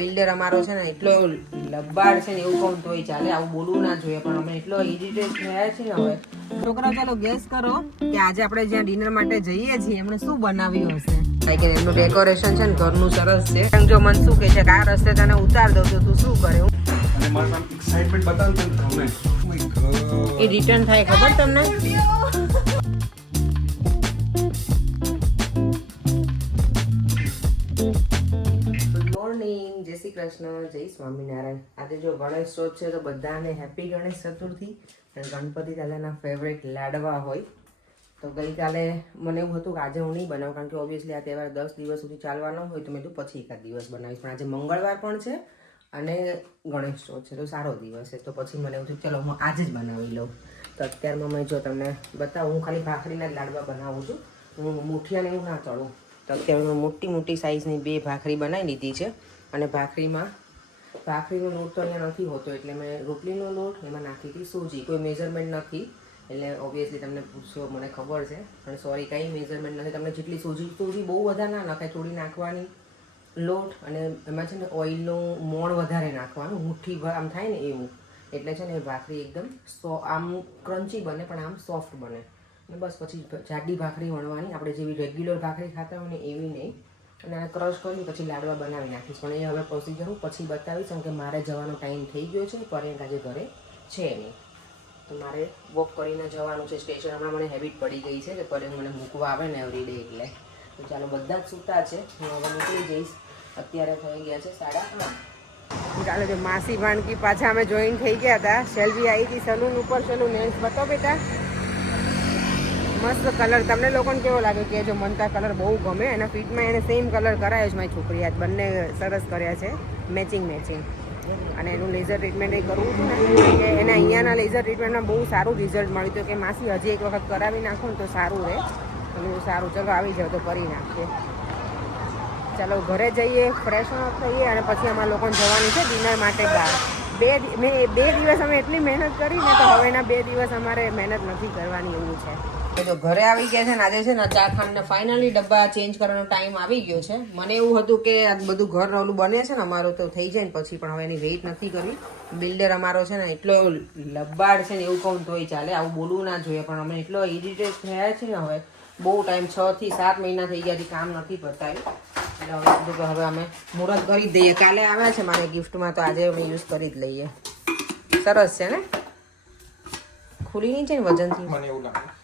Builder અમારો છે ને એટલો લબાડ છે ને એવું કહું તોય ચાલે. આવું બોલવું ના જોઈએ પણ અમે એટલો ઇરિટેટ થયા છે ને હવે. છોકરા ચાલો ગેસ કરો કે આજે આપણે જ્યાં ડિનર માટે જઈએ છીએ એમણે શું બનાવ્યું હશે? કારણ એમનું ડેકોરેશન છે ને ઘરનું સરસ છે. જો મન શું કહે છે કે આ રસ્તે તને ઉતાર દઉં તો તું શું કરે? હું અને મારું એક્સાઇટમેન્ટ બતાવું તમે એ રિટર્ન થાય ખબર તમને? શ્રી કૃષ્ણ, જય સ્વામિનારાયણ. આજે જો ગણેશ ચોથ છે, તો બધાને હેપી ગણેશ ચતુર્થી. અને ગણપતિ દાદાના ફેવરેટ લાડવા હોય. તો ગઈકાલે મને એવું હતું કે આજે હું નહીં બનાવું, કારણ કે ઓબ્વિયસલી આ તહેવાર દસ દિવસ સુધી ચાલવાનો હોય, તો મેં તો પછી એકાદ દિવસ બનાવીશ. પણ આજે મંગળવાર પણ છે અને ગણેશ ચોથ છે, તો સારો દિવસ છે. તો પછી મને એવું થયું ચલો, હું આજે જ બનાવી લઉં. તો અત્યારમાં મેં જો તમને બતાવું, હું ખાલી ભાખરીના જ લાડવા બનાવું છું. હું મુઠિયાને એવું ના ચડું તો અત્યારે મેં મોટી મોટી સાઇઝની બે ભાખરી બનાવી લીધી છે. અને ભાખરીમાં. ભાખરીનો લોટ તો અહીંયા નથી હોતો, એટલે મેં રોટલીનો લોટ એમાં નાખી હતી સૂજી. કોઈ મેઝરમેન્ટ નથી, એટલે ઓબ્વિયસલી તમને પૂછશો મને ખબર છે. પણ સોરી કંઈ મેઝરમેન્ટ નથી. તમને જેટલી સૂજી સૂજી બહુ વધારે ના નાખાય, થોડી નાખવાની લોટ. અને એમાં છે ને ઓઇલનું મોણ વધારે નાખવાનું, મુઠ્ઠી આમ થાય ને એવું. એટલે છે ને ભાખરી એકદમ સો, આમ ક્રન્ચી બને, પણ આમ સોફ્ટ બને. અને બસ પછી જાડી ભાખરી વણવાની. આપણે જેવી રેગ્યુલર ભાખરી ખાતા હોય ને એવી નહીં. અને આ ક્રશ કરી પછી લાડવા બનાવી નાખીશ. પણ એ હવે પ્રોસિજર હું પછી બતાવીશ કે મારે જવાનો ટાઈમ થઈ ગયો છે. પર્યંક આજે ઘરે છે નહીં. તો મારે વોક કરીને જવાનું છે સ્ટેશન હમણાં મને હેબિટ પડી ગઈ છે કે પર્યંક મને મૂકવા આવે ને એવરી ડે એટલે. તો ચાલો બધા જ સૂતા છે. હું હવે નીકળી જઈશ. અત્યારે થઈ ગયા છે સાડા આઠ. ચાલો જો માસી ભાણકી પાછા અમે જોઈન થઈ ગયા હતા. શેલ્વી આવી હતી સલૂન ઉપર. સલૂન નેલ્સ બતાવો બેટા. મસ્ત કલર. તમને લોકોને કેવો લાગે કે જો મનતા કલર બહુ ગમે એના ફિટમાં એને સેમ કલર કરાયો છે મારી છોકરી આજ બંને સરસ કર્યા છે. મેચિંગ મેચિંગ અને એનું લેઝર ટ્રીટમેન્ટ એ કરવું હતું ને એને અહીંયાના લેઝર ટ્રીટમેન્ટમાં બહુ સારું રિઝલ્ટ મળ્યું. હતું કે માસી, હજી એક વખત કરાવી નાખો ને તો સારું રહે. અને સારું. ચલો, આવી જાવ તો કરી નાખીએ. ચાલો, ઘરે જઈએ ફ્રેશ અપ થઈએ અને પછી અમારા લોકોને જવાનું છે ડિનર માટે બહાર. બે મેં બે દિવસ અમે એટલી મહેનત કરી ને તો હવેના બે દિવસ અમારે મહેનત નથી કરવાની એવું છે. જો ઘરે આવી ગયા છે ને, આજે છે ને ચા ખાંડને ફાઇનલી ડબ્બા ચેન્જ કરવાનો ટાઈમ આવી ગયો છે. મને એવું હતું કે આ બધું ઘર ઓલું બને છે ને, અમારું તો થઈ જાય ને પછી, પણ હવે એની વેઇટ નથી કરવી બિલ્ડર અમારો છે ને, એટલો લબાડ છે ને, એવું કહું તોય ચાલે. આવું બોલવું ના જોઈએ, પણ અમે એટલો ઇરિટેટ થયા છે ને હવે. બહુ ટાઈમ છ થી સાત મહિના થઈ ગયા કામ નથી પતાવ્યું એટલે હવે કીધું કે હવે અમે મુહૂર્ત કરી દઈએ. કાલે આવ્યા છે મારે ગિફ્ટમાં તો આજે અમે યુઝ કરી જ લઈએ. સરસ છે ને? ખુલી નહીં છે ને વજનથી? મને એવું લાગે.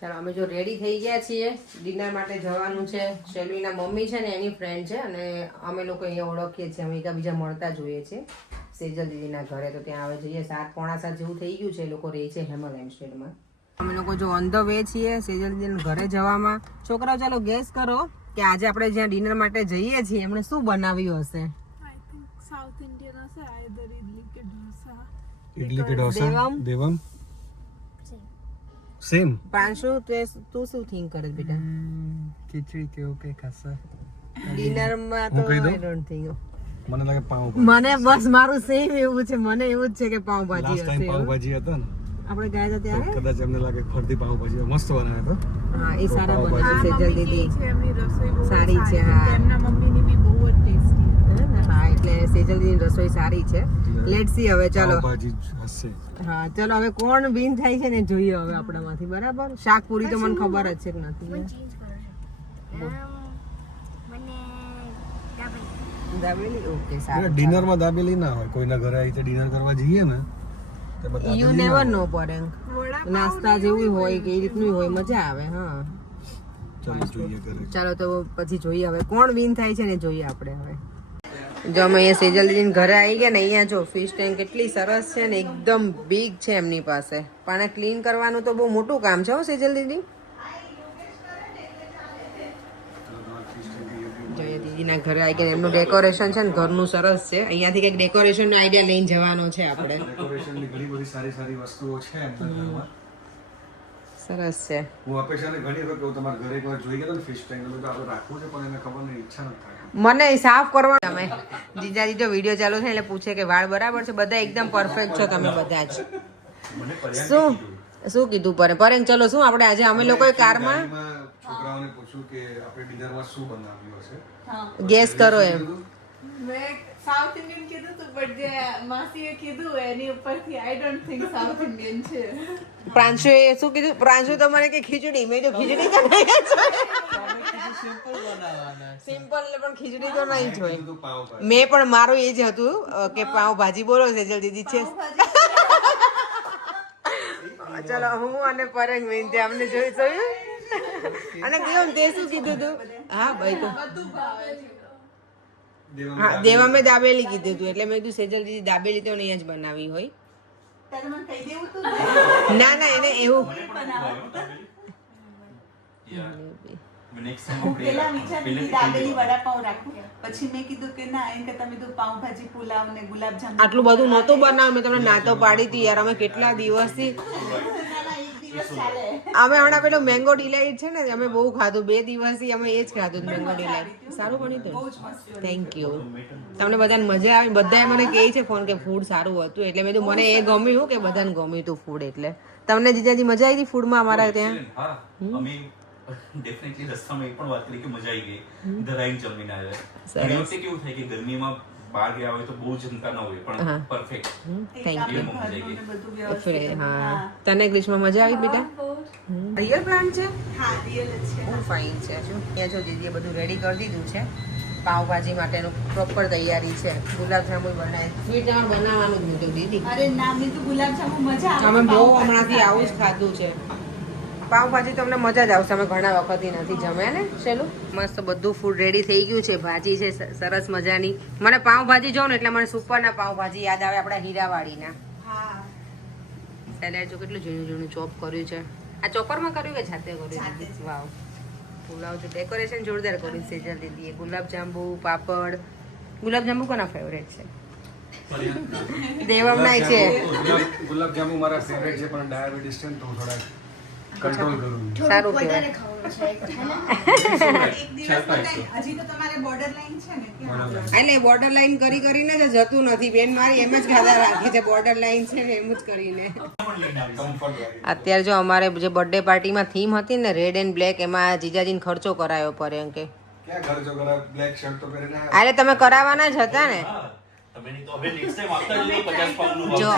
ચાલો અમે જો રેડી થઈ ગયા છીએ. ડિનર માટે જવાનું છે. શેલવીના મમ્મી છે ને એની ફ્રેન્ડ છે અને અમે લોકો અહીંયા ઓળખીએ છીએ. અમે એકબીજા મળતા જોઈએ છીએ. સેજલ દીદીના ઘરે તો ત્યાં આવે જઈએ. સાત પોણા સાત જેવું થઈ ગયું છે. એ લોકો રહે છે હેમલ એમસ્ટેડમાં. અમે લોકો જો ઓન ધ વે છીએ સેજલ દીદીના ઘરે જવામાં. છોકરાઓ ચાલો ગેસ કરો કે આજે આપણે જ્યાં ડિનર માટે જઈએ છીએ એમણે શું બનાવ્યું હશે? સાઉથ ઇન્ડિયન હશે આઈધર ઇડલી કે ઢોસા. ઇડલી કે ડોસા દેવમ? સેમ પાંચસો તું શું થિંક કરે બેટા? ખીચડી કે ઓકે ખાસા ડિનરમાં તો આઈ ડોન્ટ થિંક મને લાગે પાઉં મને બસ મારું સેમ એવું છે મને એવું જ છે કે પાઉંભાજી લાસ્ટ ટાઈમ પાઉં ભાજી હતા ને. આપણે ગયા હતા ત્યારે? કદાચ એમને લાગે ફરતી પાઉંભાજી મસ્ત બનાવ્યો હતો. હા એ સારા બનાવે છે જલ્દી એમની બહુ સારી છે, હા હા. મમ્મી ની બી બહુ જ ટેસ્ટી હા એટલે સેજલની રસોઈ સારી છે. લેટ સી હવે ચાલો. હા ચલો હવે કોણ વિન થાય છે ને જોઈએ હવે આપણામાંથી બરાબર? શાક પૂરી તો મને ખબર જ છે કે નથી દાબેલી. ઓકે સારું ડિનર દાબેલી ના હોય. કોઈના ઘરે આવી ડિનર કરવા જઈએ ને યુ નેવર નો પર નાસ્તા જેવું હોય કે એ રીતનું હોય મજા આવે હા. જોઈએ ચાલો તો પછી જોઈએ હવે. કોણ વિન થાય છે ને જોઈએ આપણે હવે. જો અમે અહીંયા સેજલ દીદીને ઘરે આવી ગયા ને અહીંયા જો ફિશ ટેન્ક કેટલી સરસ છે ને એકદમ બિગ છે એમની પાસે. પણ આ ક્લીન કરવાનું તો બહુ મોટું કામ છે હો સેજલ દીદી દીદીના ઘરે આવી ગયા એમનું ડેકોરેશન છે ને ઘરનું સરસ છે. અહીંયાથી કંઈક ડેકોરેશનનો આઈડિયા લઈને જવાનો છે આપણે. ડેકોરેશનની ઘણી બધી સારી સારી વસ્તુઓ છે એમના ઘરમાં. સરસ છે. હું અપેક્ષાને ઘણી વખત તમારા ઘરે એકવાર જોઈ ગયા ફિશ ટેન્ક તો આપણે રાખવું છે પણ એને ખબર નહીં ઈચ્છા નથી મને સાફ કરવા તમે જીજાજી જો વીડિયો ચાલુ છે એટલે પૂછે કે વાળ બરાબર છે? બધા એકદમ પરફેક્ટ છો તમે બધા જ. શું? શું કીધું પરે? પરેંગ ચલો શું આપણે આજે અમે લોકોએ કારમાં છોકરાઓને પૂછ્યું કે આપણે ડિનરમાં શું બનાવ્યું હશે? ગેસ કરો એમ. મેં સાઉથ ઇન્ડિયન કીધું તું બટ જે માસીએ કીધું એની ઉપરથી I don't think south Indian છે. એ શું કીધું? પ્રાંશુ તમારે કે ખીચડી? મેં તો ખીચડી તો નહીં સિમ્પલ બનાવવાના સિમ્પલ પણ ખીચડી તો નહીં જ હોય. કીધું પાવ ભાજી. મેં પણ મારું એ જ હતું કે પાઉં ભાજી બોલો છે જલ્દી દીદી છે. ચલો હું અને પરંગ બેન તે અમને જોઈ જોયું? અને કેવું તે શું કીધું તું? હા ભાઈ તો. દેવામાં હા દેવા મેં દાબેલી કીધું હતું એટલે મેં કીધું સેજલ દીદી દાબેલી તો નહીં જ બનાવી હોય. તારે મને કહી દેવું તું ને. ના એને એવું હું પેલા વિચારતી હતી દાબેલી વડાપાઉં રાખું. પછી મેં કીધું કે ના એમ કે તમે તો પાઉંભાજી પુલાવ ને ગુલાબજાંબુ આટલું બધું નહોતું બનાવ્યું મેં તમને ના તો પાડી હતી યાર. અમે કેટલા દિવસથી અમે હમણાં પેલું મેંગો ડિલાઈટ છે ને અમે બહુ ખાધું. બે દિવસથી અમે એ જ ખાધું મેંગો ડિલાઇટ સારું બન્યું હતું. થેન્ક યુ તમને બધાને મજા આવી. બધાએ મને કહે છે ફોન કે ફૂડ સારું હતું એટલે મેં મને એ ગમ્યું કે બધાને ગમ્યું હતું ફૂડ એટલે. તમને જીજાજી મજા આવી હતી ફૂડમાં અમારા ત્યાં? હા ડેફિનેટલી રસ્તામાં એ પણ વાત કરી કે મજા આવી ગઈ. ધરાઈને જમીને આવ્યા ઘણી વખતે કેવું થાય કે ગરમીમાં બહાર ગયા હોય તો બહુ જમતા ન હોય પણ પરફેક્ટ થેન્ક યુ. બધું હા. તને ગ્રીષ્મમાં મજા આવી બેટા? રિયલ બ્રાન્ડ છે? હા રિયલ જ છે. બહુ ફાઇન છે શું અહીંયા જો દીદીએ બધું રેડી કરી દીધું છે. પાવભાજી માટેનું પ્રોપર તૈયારી છે. ગુલાબજાંબુ બનાવે સ્વીટ બનાવવાનું જ દીદી. અરે ના મેં તો ગુલાબજાંબુ મજા આવે અમે બહુ હમણાંથી આવું જ ખાધું છે. પાવભાજી તો અમને મજા જ આવશે અમે ઘણા વખતથી નથી જમ્યા ને. શેલું મસ્ત બધું ફૂડ રેડી થઈ ગયું છે ભાજી છે સ- સરસ મજાની. મને પાવભાજી જોઉં ને એટલે મને સુપરના પાઉંભાજી યાદ આવે આપણા હીરાવાડીના. હા. સેલેડ જો કેટલું ઝીણું ઝીણું ચોપ કર્યું છે. આ ચોપરમાં કર્યું કે જાતે કર્યું? વાવ. પુલાવ જો ડેકોરેશન જોરદાર કર્યું છે સેજલ દીદીએ. ગુલાબજાંબુ પાપડ. ગુલાબજાંબુ કોના ફેવરેટ છે? દેવમનાય છે. ગુલાબ- ગુલાબજાંબુ મારા ફેવરેટ છે પણ ડાયાબિટીસ છે ને તો થોડા કંટ્રોલ કરું સારું કહેવાય. એક દિવસ બતાય. હજી તો તમારે બોર્ડર લાઈન છે ને ત્યાં બરાબર. એટલે બોર્ડર લાઈન કરી કરીને જ જતું નથી. બેન મારી એમ જ ખાધા રાખી છે બોર્ડર લાઈન છે ને એમ જ કરીને. અત્યારે જો અમારે જે બર્થડે પાર્ટીમાં થીમ હતી ને રેડ એન્ડ બ્લેક એમાં જીજાજીને ખર્ચો કરાયો પર એમ કે ક્યાં ઘર જો ઘર બ્લેક શર્ટ તો પહેરીને આવ્યા? એટલે તમે કરાવવાના જ હતા ને? હા, તમે નહીં તો હવે next time આપતા જજો 50 પાઉન્ડનું જો.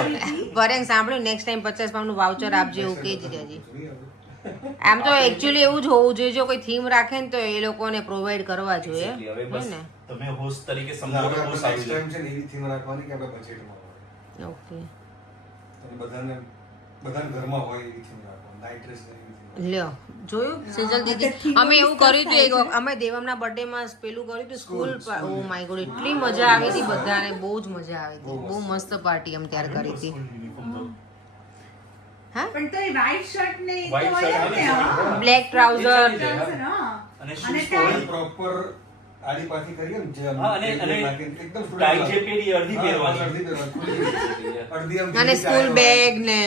પરેંગ સાંભળ્યું નેક્સ્ટ ટાઈમ પચાસ પાઉન્ડનું વાઉચર આપજો એવું કે જીજાજી જોઈએ આમ તો એકચ્યુઅલી એવું જ હોવું જોઈએ જો કોઈ થીમ રાખે ને તો એ લોકોને પ્રોવાઈડ કરવા જોઈએ. ને? તમે હોસ્ટ તરીકે ના, સમજો હવે તો બહુ સારું છે. એવી થીમ રાખવાની કે આપણે બજેટમાં ઓકે બધાને બધાને ઘરમાં હોય એવી theme રાખવાની નાઇટ ડ્રેસ લ્યો જોયું? સેજલ દીદી. અમે એવું કર્યું હતું એક અમે દેવમના બર્થડે માં પેલું કર્યું હતું સ્કૂલ ઓ માય ગોડ એટલી મજા આવી હતી બધાને. બહુ જ મજા આવી હતી. બહુ મસ્ત. પાર્ટી અમે ત્યારે કરી હતી. પણ તો વ્હાઈટ શર્ટ ને. બ્લેક ટ્રાઉઝર અને શૂઝ shoes આડી પાછી કરીએ ને જે અને- એકદમ અને રાખીને એકદમ student જે વાળા. અડધી પહેરવાની. અડધી પહેરવાની, અડધી આમ અને સ્કૂલ બેગ ને.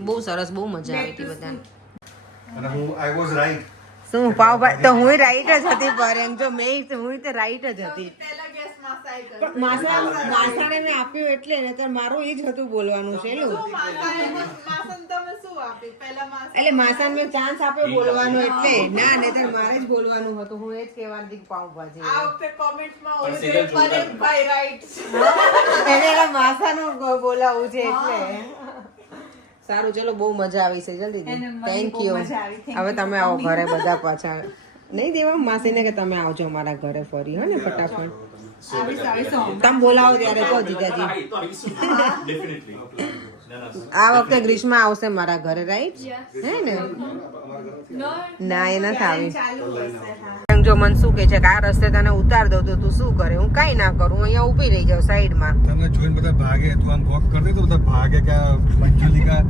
બહુ સરસ બહુ મજા આવી હતી બધાને. અને હું આઈ વોઝ રાઈટ શું પાવભાજી તો હું રાઈટ જ હતી પર એમ જો મેં હું તો રાઈટ જ હતી. માસાને મેં આપ્યું એટલે ને તો મારું એ જ હતું બોલવાનું છે એટલે માસાન મેં ચાન્સ આપ્યો બોલવાનો એટલે ના નહીતર મારે જ બોલવાનું હતું હું એ જ કહેવા હતી પાઉ પાવભાજી આ વખતે કોમેન્ટમાં ઓલું જોરદાર પરેશભાઈ રાઈટ એને માસાનું બોલાવવું છે એટલે સારું ચલો બહુ મજા આવી છે જલ્દી થેન્ક યુ હવે તમે આવો ઘરે બધા પાછા નહીં દેવા માસીને કે તમે આવજો મારા ઘરે ફરી હો ને ફટાફટ. તમે બોલાવો ત્યારે કહો જીજાજી હા. આ વખતે ગ્રીષ્મા આવશે મારા ઘરે રાઈટ હે ને? ના એ નથી આવી. જો મન શું કે છે કે આ રસ્તે તને ઉતાર દઉં તો તું શું કરે? હું કઈ ના કરું અહીંયા ઊભી રહી જાઉં સાઈડમાં. તમને જોઈને બધા ભાગે તું આમ વોક કરતી તો બધા ભાગે કે મંજુલિકા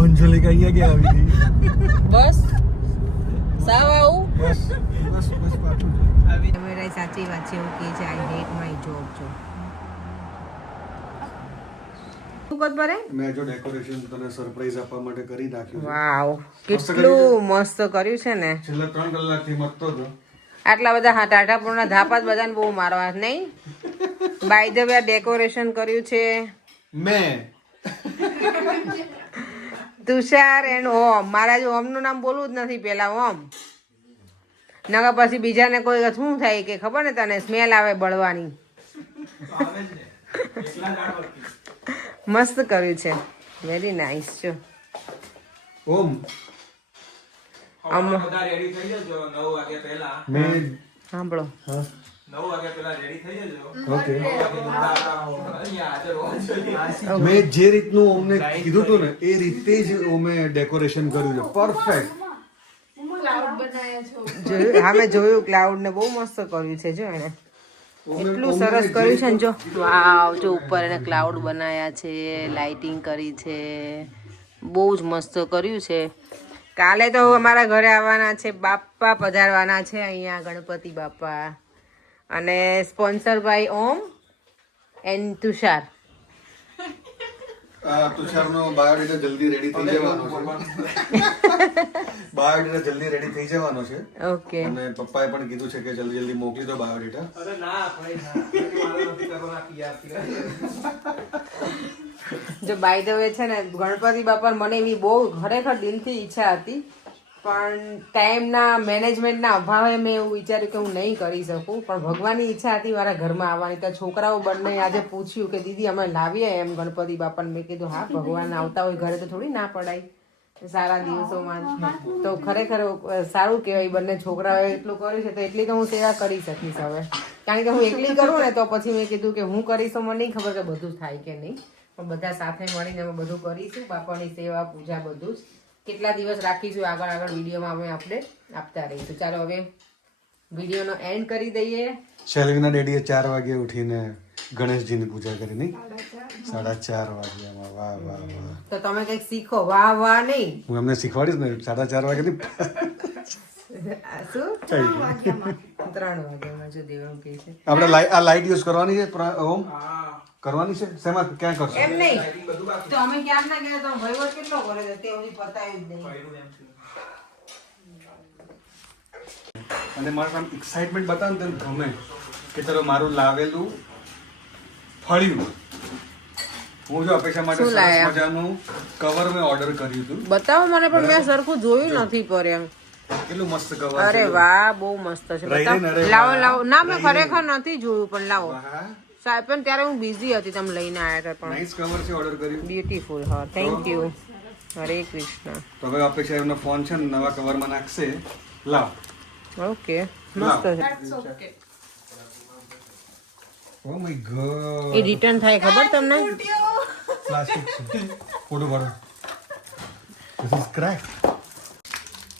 મંજુલિકા અહીંયા ક્યાં આવી બસ. સાવ આવું. બસ બસ બસ પાછું. તમારી સાચી વાત છે કે છે આઈ હેટ માય જોબ જો. શું કર મેં જો ડેકોરેશન તને સરપ્રાઈઝ આપવા માટે કરી નાખ્યું વાવ કેટલું મસ્ત કર્યું છે ને. છેલ્લા ત્રણ કલાકથી મતતો હતો આટલા બધા હા ટાટાપુરના ધાપા જ બધાને બહુ મારવા નહીં? બાય ધ વે ડેકોરેશન કર્યું છે. મેં. તુષાર એન્ડ ઓમ. મારા જો ઓમનું નામ બોલવું જ નથી પેલા ઓમ. નકર પછી બીજાને કોઈ શું થાય કે ખબર ને તને સ્મેલ આવે બળવાની. મસ્ત કર્યું છે. વેરી નાઇસ છે ઓમ. આમ બધા રેડી થઈ જજો 9 વાગે પહેલા. મેં સાંભળો. હા. 9 વાગે પહેલા રેડી થઈ જજો. ઓકે મેં જે રીતનું અમને કીધું હતું ને એ રીતે જ અમે ડેકોરેશન કર્યું છે. પરફેક્ટ ક્લાઉડ બનાયા છો જોયું હા મેં જોયું ક્લાઉડ ને બહુ મસ્ત કર્યું છે જો એને. એટલું સરસ કર્યું છે ને જો. વાવ જો ઉપર એને ક્લાઉડ બનાવ્યા છે લાઇટિંગ કરી છે. બહુ જ મસ્ત કર્યું છે. કાલે તો અમારા ઘરે આવવાના છે બાપા પધારવાના છે અહીંયા ગણપતિ બાપા અને sponsor by Om and Tushar. તુષારનો biodata જલ્દી રેડી થઈ જવાનો છે. બાયોડેટા જલ્દી રેડી થઈ જવાનો છે. ઓકે. અને પપ્પાએ પણ કીધું છે કે જલ્દી જલ્દી મોકલી દો બાયોડેટા. અરે ના ભાઈ જો બાય ધ વે છે ને ગણપતિ બાપા મને એવી બહુ ખરેખર દિલથી ઈચ્છા હતી પણ ટાઈમના મેનેજમેન્ટના અભાવે મેં એવું વિચાર્યું કે હું નહીં કરી શકું. પણ ભગવાનની ઈચ્છા હતી મારા ઘરમાં આવવાની. તો છોકરાઓ બંને આજે પૂછ્યું કે, દીદી, અમે લાવીએ એમ ગણપતિ બાપાને મેં કીધું, હા, ભગવાન આવતા હોય ઘરે તો થોડી ના પડાય. સારા દિવસોમાં તો ખરેખર સારું કહેવાય બંને છોકરાઓએ એટલું કર્યું છે, તો એટલી તો હું સેવા કરી શકીશ હવે. કારણ કે હું એકલી કરું ને, તો પછી મેં કીધું કે, હું કરીશ મને નહીં ખબર કે બધું થાય કે નહીં. પણ બધા સાથે મળીને અમે બધું કરીશું, બાપાની સેવા, પૂજા બધું જ. કેટલા દિવસ રાખીશું આગળ આગળ વિડીયોમાં અમે અપડેટ આપતા રહીશું. ચાલો હવે વિડીયોનો એન્ડ કરી દઈએ. શૈલવીના ડેડીએ ચાર વાગે ઉઠીને ગણેશજીની પૂજા કરી નહીં? સાડા ચાર વાગ્યામાં વાહ વાહ વાહ. તો તમે કંઈક શીખો. વાહ વાહ નહીં. હું એમને શીખવાડીશ ને સાડા ચાર વાગે નહીં? આપણે લાઈ- આ લાઈટ યુઝ કરવાની છે ઓમ? કરવાની છે? શેમાં? ક્યાં કરશો? એમ નહીં. તો અમે ક્યાં ના ગયા તો વહીવટ કેટલો કરે છે? તે સુધી પતાવ્યું જ નહીં. અને મારું આમ એક્સાઇટમેન્ટ બતાવ ને ગમે કે ચલો મારું લાવેલું ફળ્યું. હું જો અપેક્ષા માટે સરસ મજાનું કવર મેં ઓર્ડર કર્યું હતું. બતાવો મને પણ મેં સરખું જોયું નથી પર એમ. કેટલું મસ્ત કવર અરે વાહ બહુ મસ્ત છે. લાવો લાવો. ના મેં ખરેખર નથી જોયું પણ લાવો. વાહ. સાહેબ પણ ત્યારે હું બિઝી હતી તમે લઈને આવ્યા હતા પણ. નાઈસ કવર છે ઓર્ડર કર્યું. બ્યુટીફુલ હા. થેન્ક યુ હરે કૃષ્ણ તો હવે અપેક્ષા એમનો ફોન છે ને નવા કવરમાં નાખશે. લાવ. ઓકે મસ્ત. છે ઓ માય ગોડ એ રિટર્ન થાય ખબર તમને? પ્લાસ્ટિક છે. ફોટો પાડો this is crack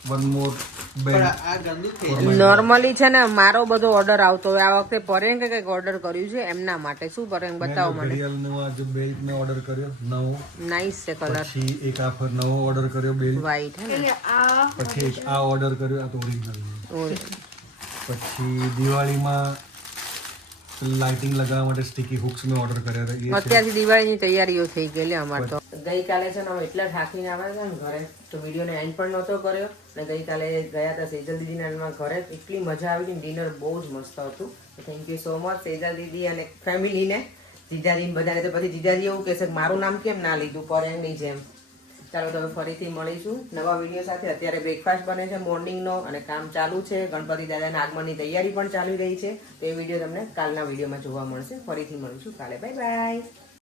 one more normally છે ને મારો બધો ઓર્ડર આવતો હોય. આ વખતે પરેંગે કંઈક ઓર્ડર કર્યું છે એમના માટે. શું પરેંગ? બતાવો મને. આજે બેલ્ટ મેં ઓર્ડર કર્યો નવો. નાઇસ છે કલર પછી એક આ ફર નવો ઓર્ડર કર્યો બેલ્ટ વ્હાઈટ હે ને? આ પછી એક આ ઓર્ડર કર્યો આ તો ઓરિજિનલ. પછી દિવાળીમાં લાઇટિંગ લગાવવા માટે સ્ટીકી હુક્સ મેં ઓર્ડર કર્યા હતા અત્યારથી દિવાળીની તૈયારીઓ થઈ ગયેલી અમારે તો. ગઈકાલે છે ને અમે એટલા થાકીને આવ્યા હતા ને ઘરે તો વિડીયોને એન્ડ પણ નહોતો કર્યો. અને ગઈકાલે ગયા હતા સેજલ દીદીના ઘરે એટલી મજા આવી હતી ડિનર બહુ જ મસ્ત હતું. Thank you so much Sejal દીદી અને ફેમિલીને જીજાજી બધાને તો પછી જીજાજી એવું કહેશે કે મારું નામ કેમ ના લીધું પર એમની જેમ. ચાલો તમે ફરીથી મળીશું. નવા વીડિયો સાથે અત્યારે બ્રેકફાસ્ટ બને છે મોર્નિંગનો અને કામ ચાલુ છે. ગણપતિ દાદાના આગમનની તૈયારી પણ ચાલી રહી છે. તો એ વીડિયો તમને કાલના વિડીયોમાં જોવા મળશે. ફરીથી મળીશું કાલે. Bye bye